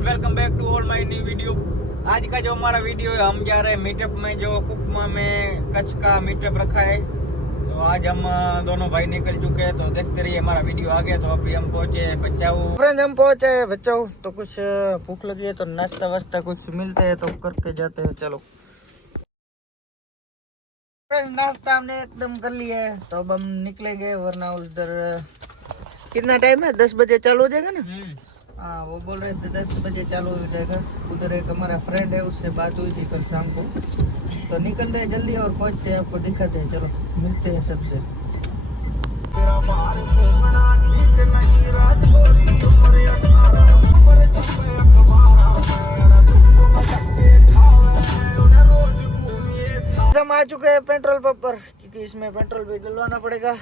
Welcome back to all my new video. आज का जो हमारा वीडियो है, हम जा रहे हैं मीटअप में, जो कुकमा में कच्छ का मीटअप रखा है। तो आज हम दोनों भाई निकल चुके हैं, तो देखते रहिए हमारा वीडियो आ गया। तो अभी हम पहुंचे बचाऊ। फ्रेंड्स हम पहुंचे बचाऊ, तो कुछ भूख लगी है तो नाश्ता वास्ता कुछ मिलते हैं तो करके जाते हैं। चलो फ्रेंड्स, नाश्ता हमने एकदम कर लिया है, तो अब हम निकलेंगे, वरना उधर कितना टाइम है, 10 बजे चालू हो जाएगा ना। हाँ, वो बोल रहे थे 10 बजे चालू हो जाएगा। उधर एक हमारा फ्रेंड है, उससे बात हुई थी कल शाम को। तो निकलते हैं जल्दी और पहुंचते हैं, आपको दिखाते हैं। चलो मिलते हैं सबसे। हम आ चुके हैं पेट्रोल पंप पर, क्योंकि इसमें पेट्रोल भी डलवाना पड़ेगा।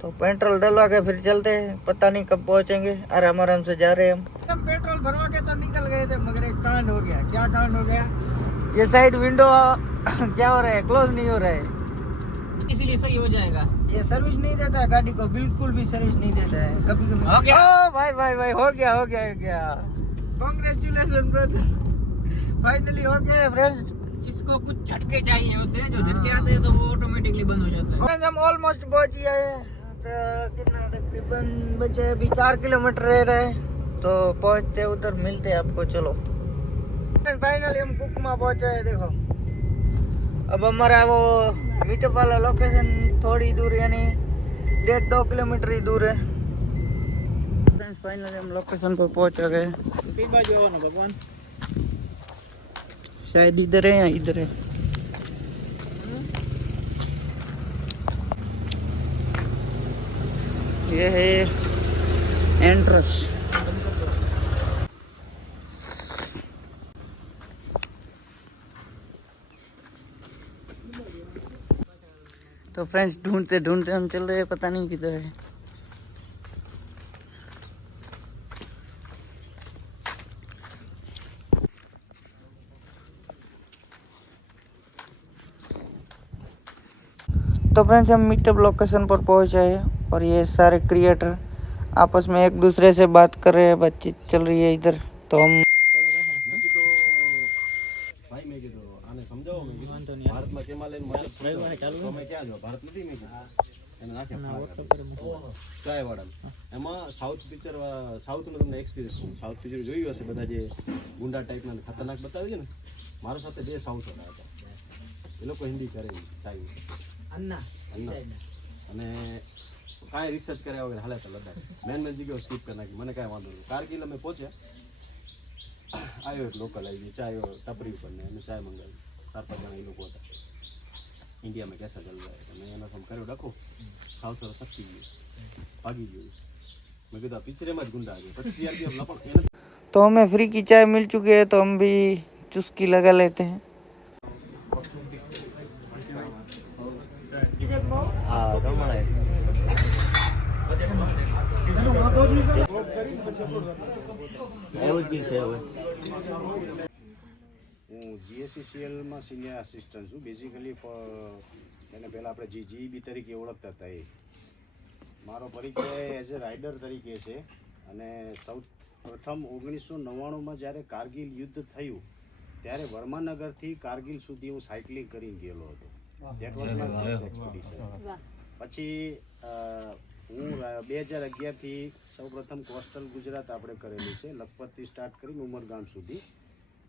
तो पेट्रोल डलवा के फिर चलते हैं, पता नहीं कब पहुंचेंगे। आराम आराम से जा रहे हैं हम पेट्रोल भरवा के तो निकल गए थे, मगर एक कांड हो गया। क्या कांड हो गया? ये साइड विंडो क्या हो रहा है, क्लोज नहीं हो रहा है, इसीलिए सही हो जाएगा। ये सर्विस नहीं देता है गाड़ी को, बिल्कुल भी सर्विस नहीं देता है कभी कभी। हो गया भाई हो गया। कांग्रेचुलेशन ब्रदर, फाइनली हो गया फ्रेंड्स। इसको कुछ झटके चाहिए होते हैं, जो झटके आते हैं तो वो ऑटोमेटिकली बंद हो जाता है। हम ऑलमोस्ट पहुंच गए हैं। तो कितना तकरीबन बचे, अभी 4 किलोमीटर रह रहे, तो पहुंचते उधर मिलते हैं आपको। चलो फाइनली हम कुकमा पहुंचे हैं। देखो अब हमारा वो मीटअप वाला लोकेशन थोड़ी दूर, यानी 1.5-2 किलोमीटर ही दूर है। फाइनली हम लोकेशन पर पहुंच गए। भगवान शायद इधर है या इधर है। ये है एंट्रेंस। तो फ्रेंड्स ढूंढते ढूंढते हम चल रहे हैं, पता नहीं किधर है। तो फ्रेंड्स हम मीटअप लोकेशन पर पहुंचे हैं, और ये सारे क्रिएटर आपस में एक दूसरे से बात कर रहे हैं, बातचीत चल रही है इधर। तो हम સાઉથ પિક્ચર સાઉથનું તમને એક્સપિરિયન્સ સાઉથ પિક્ચર જોયું હશે બધા, જે ગુંડા ટાઈપના ખતરનાક બતાવે છે ને. મારા સાથે 2 સાઉથ હતા, એ લોકો હિન્દી કરે અન્ના અને કાંઈ રિસર્ચ કર્યા વગર હાલે તો લદ્દાખ મેન જગ્યાઓ સ્કીપ કરી નાખી. મને કાંઈ વાંધો નહીં. કારગિલ અમે પહોંચ્યા, આવ્યો એક લોકલ આવી ગયો, ચાય ટપરી ઉપર ને અમે ચાય મંગાવી. 4-5 જણા એ લોકો હતા. इंडिया में कैसा चल रहा है, मैं एना करो रखो। साउथ वाला सब गई भागी गई। मैं कहता पिक्चर में गुंडा आ गया 25,000 लपड़। तो हमें फ्री की चाय मिल चुकी है, तो हम भी चुस्की लगा लेते हैं। હું જીએસસીસીએલમાં સિનિયર આસિસ્ટન્ટ છું. બેઝિકલી એને પહેલાં આપણે જીઈબી તરીકે ઓળખતા હતા. એ મારો પરિચય એઝ એ રાઇડર તરીકે છે. અને સૌ પ્રથમ 1999માં જ્યારે કારગિલ યુદ્ધ થયું, ત્યારે વર્માનગરથી કારગિલ સુધી હું સાયકલિંગ કરીને ગયેલો હતો. That was my first expedition. પછી હું 2011થી સૌપ્રથમ કોસ્ટલ ગુજરાત આપણે કરેલું છે, લખપતથી સ્ટાર્ટ કરીને ઉમરગામ સુધી.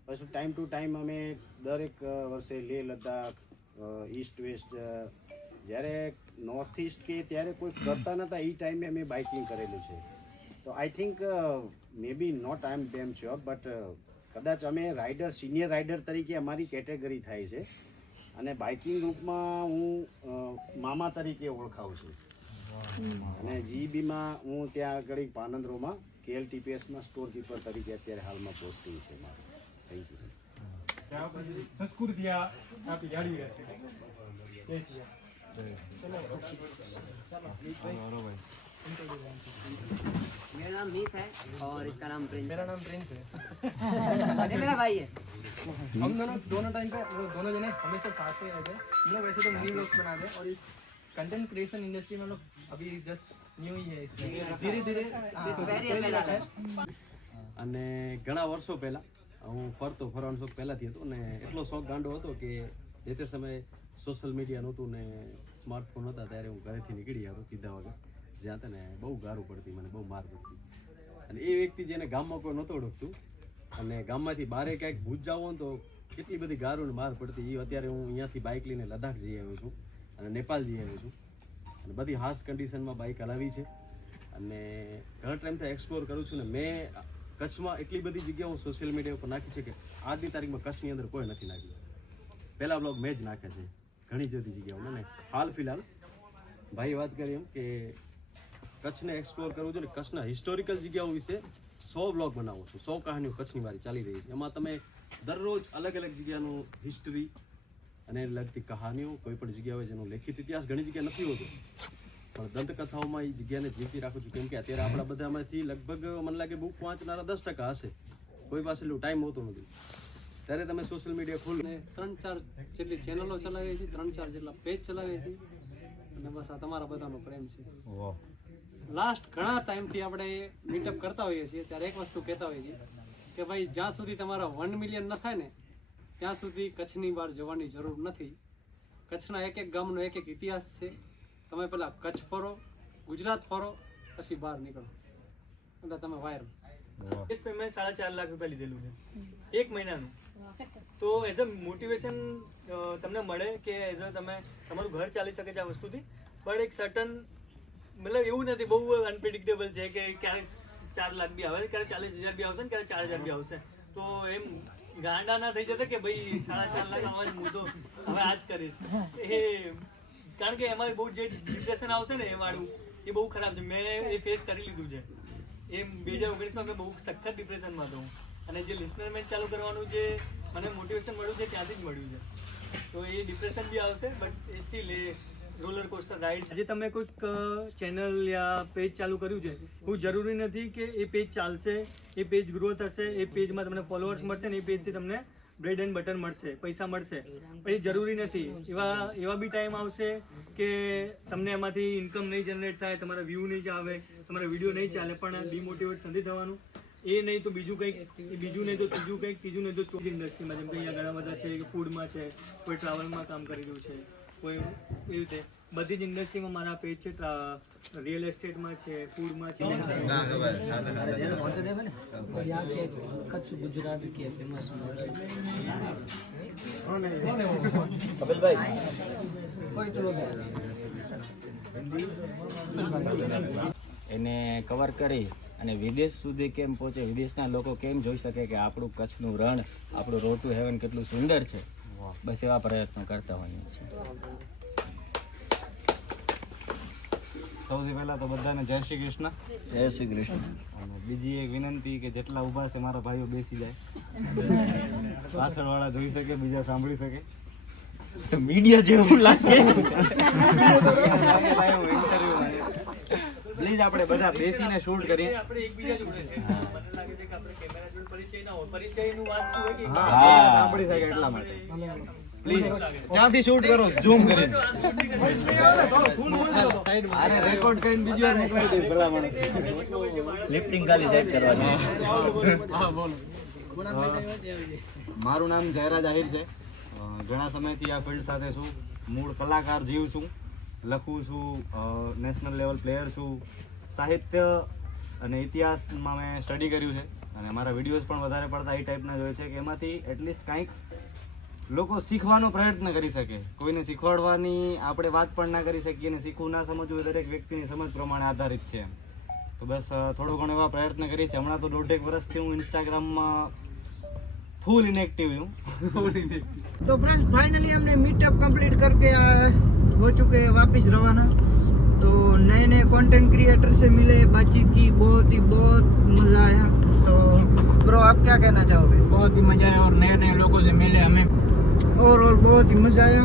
પછી ટાઈમ ટુ ટાઈમ અમે દરેક વર્ષે લેહ લદ્દાખ, ઈસ્ટ વેસ્ટ, જ્યારે નોર્થ ઈસ્ટ કે ત્યારે કોઈ કરતા નહોતા, એ ટાઈમે અમે બાઇકિંગ કરેલું છે. તો I think may be not I am damn sure, but કદાચ અમે રાઇડર, સિનિયર રાઇડર તરીકે અમારી કેટેગરી થાય છે. અને બાઇકિંગ ગ્રુપમાં હું મામા તરીકે ઓળખાવું છું. અને જીઈબીમાં હું ત્યાં આગળ પાનંદરોમાં KLTPSમાં સ્ટોર કીપર તરીકે અત્યારે હાલમાં પોસ્ટિંગ છે મારું. Thank you. સંસ્કૃતિ આપી જાળવી રાખે. मेरा नाम मीत है और इसका नाम प्रिंस। मेरा नाम प्रिंस है। ये मेरा भाई है। हम दोनों टाइम पे दोनों जने हमेशा साथ में रहते हैं। हम लोग वैसे तो मिनी व्लॉग्स बनाते हैं और इस कंटेंट क्रिएशन इंडस्ट्री में हम लोग अभी जस्ट न्यू ही है इसमें धीरे धीरे અને ઘણા વર્ષો પહેલાં હું ફરવાનો શોખ પહેલાંથી હતો ને એટલો શોખ ગાંડો હતો કે જે તે સમયે સોશિયલ મીડિયા નહોતું ને સ્માર્ટફોન હતા ત્યારે હું ઘરેથી નીકળી આવ્યો કીધા વગર જ્યાં હતા ને બહુ ગારું પડતી મને બહુ માર પડતી અને એ વ્યક્તિ જેને ગામમાં કોઈ નહોતો ઓળખતું અને ગામમાંથી બારે ક્યાંક ભૂજ જાવ ને તો કેટલી બધી ગારું ને માર પડતી એ અત્યારે હું અહીંયાથી બાઇક લઈને લદ્દાખ જઈ આવ્યો છું અને નેપાળ જઈ આવ્યો છું અને બધી હાર્શ કન્ડિશનમાં બાઇક હલાવી છે અને ઘણા ટાઈમથી એક્સપ્લોર કરું છું ને મેં કચ્છમાં એટલી બધી જગ્યાઓ સોશિયલ મીડિયા ઉપર નાખી છે કે આજની તારીખમાં કચ્છની અંદર કોઈ નથી નાખી પહેલા બ્લોગ મેં જ નાખ્યા છે ઘણી બધી જગ્યાઓ મને હાલ ફિલહાલ ભાઈ વાત કરી એમ કે કચ્છને એક્સપ્લોર કરવું છે ને કચ્છના હિસ્ટોરિકલ જગ્યાઓ વિશે 100 બ્લોગ બનાવું છું 100 કહાનીઓ કચ્છની મારી ચાલી રહી છે એમાં તમે દરરોજ અલગ અલગ જગ્યાનું હિસ્ટરી અને લગતી કહાનીઓ કોઈ પણ જગ્યા હોય જેનો લેખિત ઇતિહાસ ઘણી જગ્યાએ નથી હોતો પણ દંતકથાઓમાં એ જગ્યાને જીવતી રાખું છું કેમ કે અત્યારે આપણા બધામાંથી લગભગ મને લાગે બુક વાંચનારા 10% હશે કોઈ પાસે એટલો ટાઈમ હોતો નથી ત્યારે તમે સોશિયલ મીડિયા ખોલો 3-4 જેટલી ચેનલો ચલાવીએ છીએ 3-4 જેટલા પેજ ચલાવીએ છીએ અને બસ આ તમારા બધાનો પ્રેમ છે લાસ્ટ ઘણા ટાઈમથી આપણે મીટઅપ કરતા હોઈએ છીએ ત્યારે એક વસ્તુ કહેતા હોઈએ છીએ કે ભાઈ જ્યાં સુધી તમારા 1 મિલિયન ન થાય ને ત્યાં સુધી કચ્છની બહાર જવાની જરૂર નથી કચ્છના એક એક ગામનો એક એક ઇતિહાસ છે તમે પહેલાં કચ્છ ફરો ગુજરાત ફરો પછી બહાર નીકળો એટલે તમે વાયરલ इस पे मैं 4.5 लाख रुपया લીધેલું છે એક મહિનાનું તો એઝ અ મોટિવેશન તમને મળે કે એઝ અ તમે તમારું ઘર ચાલી શકે છે આ વસ્તુથી પણ એક સર્ટન મતલબ એવું નથી બહુ અનપ્રિડિક્ટેબલ છે કે ક્યારેક 4 લાખ બી આવે ક્યારેક 40,000 બી આવશે ને ક્યારેક 4,000 બી આવશે તો એમ ગાંડા ના થઈ જતા કે ભાઈ 4.5 લાખ આવવા જ હું તો હવે આ જ કરીશ એ કારણ કે એમાં બહુ જે ડિપ્રેશન આવશે ને એ વાળું એ બહુ ખરાબ છે મેં એ ફેસ કરી લીધું છે એ 2019માં મેં બહુ સખત ડિપ્રેશનમાં હતો અને જે લિસ્નર મેચ ચાલુ કરવાનું જે મને મોટિવેશન મળ્યું છે ત્યાંથી જ મળ્યું છે તો એ ડિપ્રેશન બી આવશે but A steel A roller coaster ride આજે તમે કોઈક ચેનલ યા પેજ ચાલુ કર્યું છે એવું જરૂરી નથી કે એ પેજ ચાલશે એ પેજ ગ્રો થશે એ પેજમાં તમને ફોલોઅર્સ મળશે ને એ પેજથી તમને બ્રેડ એન્ડ બટર મળશે પૈસા મળશે પણ એ જરૂરી નથી એવા બી ટાઈમ આવશે કે તમને એમાંથી ઇન્કમ નહીં જનરેટ થાય તમારા વ્યૂ નહીં આવે તમારા વિડીયો નહીં ચાલે પણ ડિમોટિવેટ નથી થવાનું એ નહીં તો બીજું કંઈક બીજું નહીં તો ત્રીજું કંઈક ત્રીજું નહીં તો ચોથી ઇન્ડસ્ટ્રીમાં જેમ કે અહીંયા ઘણા બધા છે કે ફૂડમાં છે કોઈ ટ્રાવેલમાં કામ કરી રહ્યું છે કોઈ એવી રીતે બધી જ ઇન્ડસ્ટ્રીમાં મારા પેજ છે રિયલ એસ્ટેટમાં છે ફૂડમાં છે कच्छ गुजरात के फेमस એને કવર કરી અને વિદેશ સુધી કેમ પહોંચે વિદેશના લોકો કેમ જોઈ શકે કે આપણું કચ્છનું રણ આપણું રોડ ટુ હેવન કેટલું સુંદર છે બસ એવા પ્રયત્નો કરતા હોઈએ છીએ સૌથી પહેલા તો બધાને જય શ્રી કૃષ્ણ અને બીજી એક વિનંતી કે જેટલા ઊભા છે મારા ભાઈઓ બેસી જાય પાછળવાળા જોઈ શકે બીજા સાંભળી શકે મીડિયા જેવું લાગે પ્લીઝ આપણે બધા બેસીને શૂટ કરીએ આપણે એકબીજા જોડે છે મને લાગે છે કે આપણે કેમેરા જોડે પરિચય ના હોય પરિચયનું વાત શું હોય કે હા સાંભળી શકે એટલા માટે પ્લીઝ જ્યાંથી શૂટ કરો ઝૂમ કરીને આને રેકોર્ડ કરીને બીજી વાર મોકલાવી દઈશ ભલા માણસ લિફ્ટિંગ ખાલી સેટ કરવાની મારું નામ જયરાજ આહિર છે ઘણા સમયથી આ ફિલ્ડ સાથે છું મૂળ કલાકાર જીવ છું લખું છું નેશનલ લેવલ પ્લેયર છું સાહિત્ય અને ઇતિહાસમાં મેં સ્ટડી કર્યું છે અને મારા વિડીયોઝ પણ વધારે પડતા એ ટાઈપના જ હોય છે કે એમાંથી એટલીસ્ટ કંઈક લોકો શીખવાનો પ્રયત્ન કરી શકે કોઈને શીખવાડવાની આપણે વાત પણ ના કરી શકીએ અને શીખવું ના સમજવું એ દરેક વ્યક્તિની સમજ પ્રમાણે આધારિત છે તો બસ થોડો ઘણો એવા પ્રયત્ન કરીશ હમણાં તો 1.5 વર્ષથી હું ઇન્સ્ટાગ્રામમાં फुल इनएक्टिव हूँ तो फ्रेंड्स फाइनली हमने मीटअप कंप्लीट करके हो चुके हैं वापस रवाना तो नए नए कंटेंट क्रिएटर से मिले बातचीत की बहुत मज़ा आया तो ब्रो आप क्या कहना चाहोगे बहुत ही मजा आया और नए नए लोगों से मिले हमें ओवरऑल बहुत ही मज़ा आया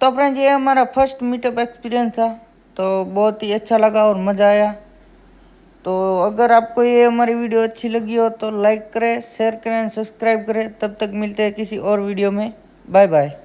तो फ्रेंड्स ये हमारा फर्स्ट मीटअप एक्सपीरियंस था तो बहुत ही अच्छा लगा और मज़ा आया। तो अगर आपको ये हमारी वीडियो अच्छी लगी हो तो लाइक करें, शेयर करें, सब्सक्राइब करें। तब तक मिलते हैं किसी और वीडियो में। Bye bye.